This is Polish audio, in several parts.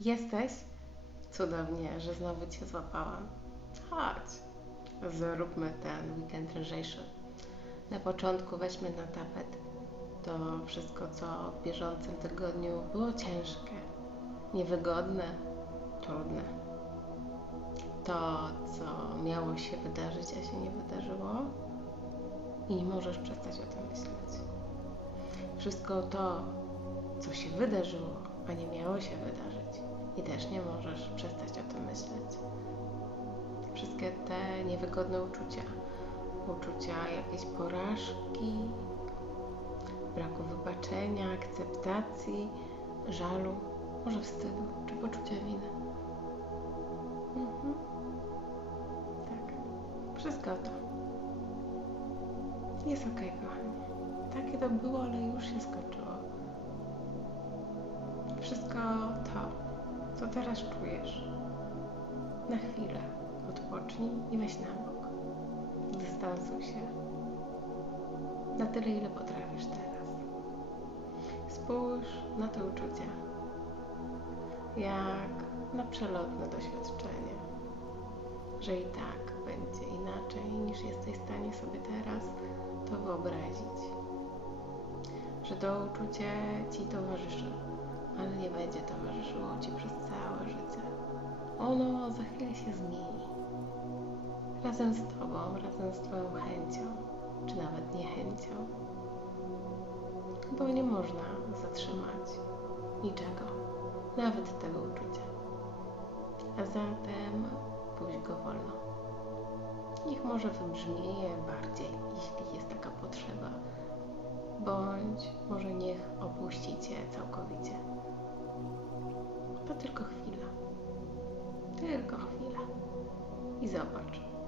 Jesteś? Cudownie, że znowu Cię złapałam. Chodź, zróbmy ten weekend lżejszy. Na początku weźmy na tapet to wszystko, co w bieżącym tygodniu było ciężkie, niewygodne, trudne. To, co miało się wydarzyć, a się nie wydarzyło i nie możesz przestać o tym myśleć. Wszystko to, co się wydarzyło, a nie miało się wydarzyć i też nie możesz przestać o tym myśleć. Wszystkie te niewygodne uczucia, uczucia jakiejś porażki, braku wybaczenia, akceptacji, żalu, może wstydu czy poczucia winy. Mhm. Tak, wszystko to. Jest okej, okay, kochanie. Takie to było, ale już się skończyło. Wszystko to, co teraz czujesz, na chwilę odpocznij i weź na bok. Dystansuj się na tyle, ile potrafisz teraz. Spójrz na te uczucia, jak na przelotne doświadczenie, że i tak będzie inaczej niż jesteś w stanie sobie teraz to wyobrazić. Że to uczucie ci towarzyszy, ci przez całe życie. Ono za chwilę się zmieni. Razem z Tobą, razem z Twoją chęcią, czy nawet niechęcią. Bo nie można zatrzymać niczego, nawet tego uczucia. A zatem pójść go wolno. Niech może wybrzmieje bardziej, jeśli jest taka potrzeba, bądź może niech opuści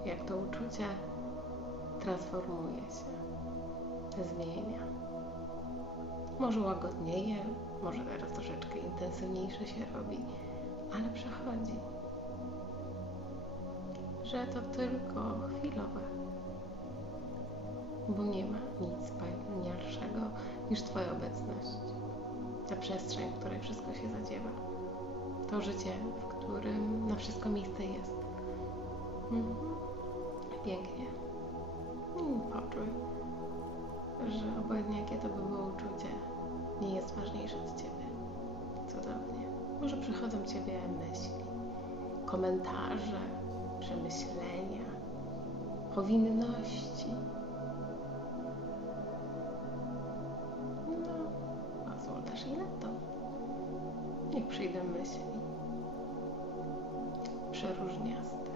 jak to uczucie transformuje się, zmienia. Może łagodnieje, może teraz troszeczkę intensywniejsze się robi, ale przechodzi. Że to tylko chwilowe, bo nie ma nic wspanialszego niż Twoja obecność. Ta przestrzeń, w której wszystko się zadziewa. To życie, w którym na wszystko miejsce jest. Mhm. Pięknie. Mm, poczuj, że obojętnie jakie to by było uczucie, nie jest ważniejsze od Ciebie. Cudownie. Może przychodzą Ciebie myśli, komentarze, przemyślenia, powinności. No, pozwól też i to. Niech przyjdą myśli przeróżniaste,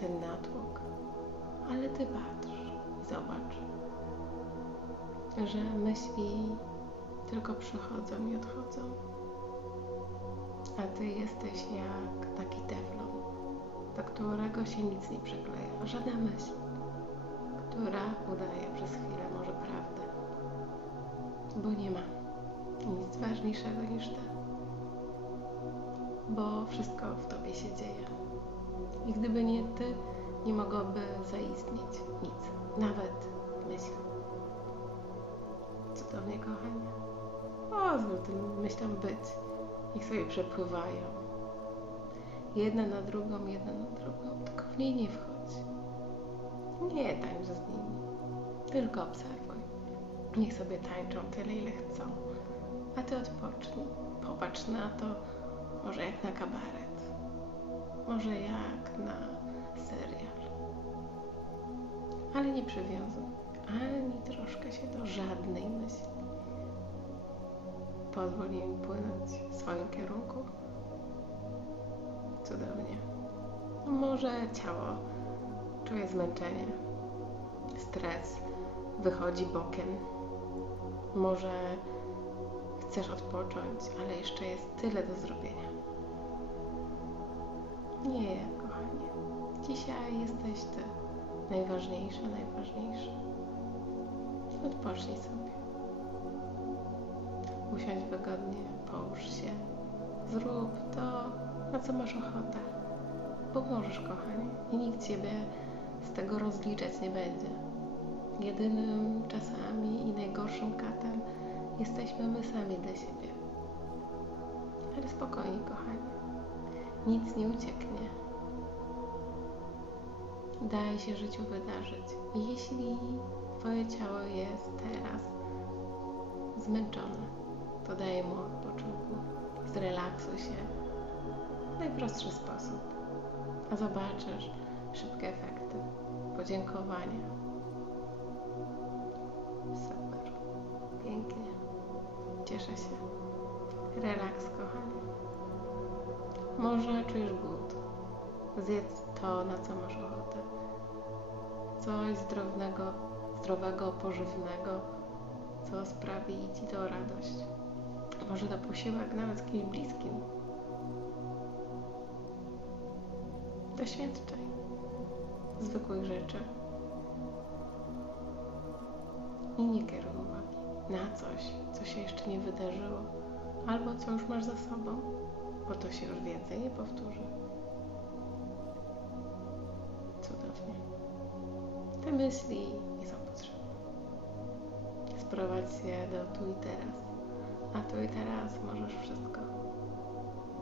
ten natłok, ale Ty patrz i zobacz, że myśli tylko przychodzą i odchodzą, a Ty jesteś jak taki teflon, do którego się nic nie przykleja, żadna myśl, która udaje przez chwilę może prawdę, bo nie ma nic ważniejszego niż Ty, bo wszystko w Tobie się dzieje. I gdyby nie Ty, nie mogłoby zaistnieć nic, nawet myśl. Cudownie, kochanie. Pozwól tym myślom być. Niech sobie przepływają. Jedna na drugą, jedna na drugą. Tylko w niej nie wchodź. Nie tańcz z nimi. Tylko obserwuj. Niech sobie tańczą tyle, ile chcą. A ty odpocznij. Popatrz na to, może jak na kabaret. Może jak na serial. Ale nie przywiązuj ani troszkę się do żadnej myśli. Pozwól im płynąć w swoim kierunku. Cudownie. Może ciało czuje zmęczenie, stres, wychodzi bokiem. Może chcesz odpocząć, ale jeszcze jest tyle do zrobienia. Nie, kochanie. Dzisiaj jesteś ty. Najważniejsza, najważniejsza. Odpocznij sobie. Usiądź wygodnie, połóż się. Zrób to, na co masz ochotę. Bo możesz, kochanie. I nikt ciebie z tego rozliczać nie będzie. Jedynym czasami i najgorszym katem jesteśmy my sami dla siebie. Ale spokojnie, kochanie. Nic nie ucieknie. Daj się życiu wydarzyć. Jeśli Twoje ciało jest teraz zmęczone, to daj mu odpoczynku. Zrelaksuj się w najprostszy sposób. A zobaczysz szybkie efekty. Podziękowania. Super. Pięknie. Cieszę się. Relaks, kochanie. Może czujesz głód. Zjedz to, na co masz ochotę. Coś zdrownego, zdrowego, pożywnego, co sprawi Ci to radość. Może to posiłek nawet z kimś bliskim. Doświadczaj zwykłych rzeczy. I nie kieruj uwagi na coś, co się jeszcze nie wydarzyło, albo co już masz za sobą, bo to się już więcej nie powtórzy. Myśli nie są potrzebne. Sprowadź się do tu i teraz. A tu i teraz możesz wszystko,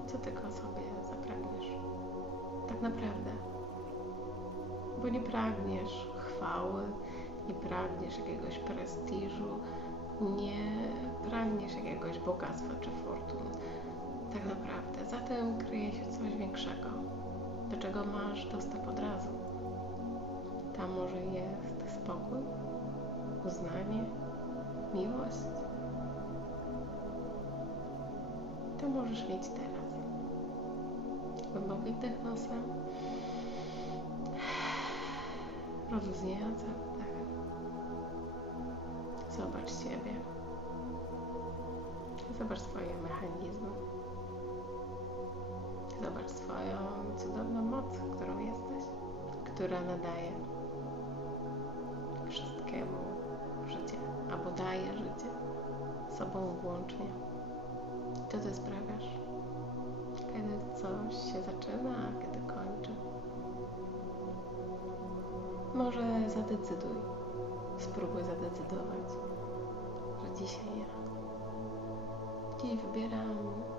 co tylko sobie zapragniesz. Tak naprawdę. Bo nie pragniesz chwały, nie pragniesz jakiegoś prestiżu, nie pragniesz jakiegoś bogactwa czy fortun. Tak naprawdę za tym kryje się coś większego, do czego masz dostęp od razu. Tam może jest spokój, uznanie, miłość. To możesz mieć teraz. Głęboki wdech nosem. Rozluźniający oddech. Zobacz siebie. Zobacz swoje mechanizmy. Zobacz swoją cudowną moc, którą jesteś, która nadaje wszystkiemu życie, albo daje życie sobą włącznie. Ty sprawiasz, kiedy coś się zaczyna, a kiedy kończy? Może zadecyduj, spróbuj zadecydować, że dzisiaj ja. Dziś wybieram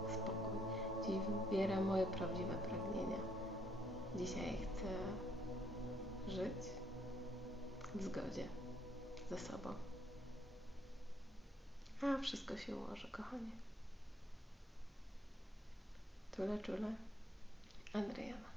spokój. Dziś wybieram moje prawdziwe pragnienia. Dzisiaj chcę żyć w zgodzie ze sobą. A wszystko się ułoży, kochanie. Czule, czule. Adriana.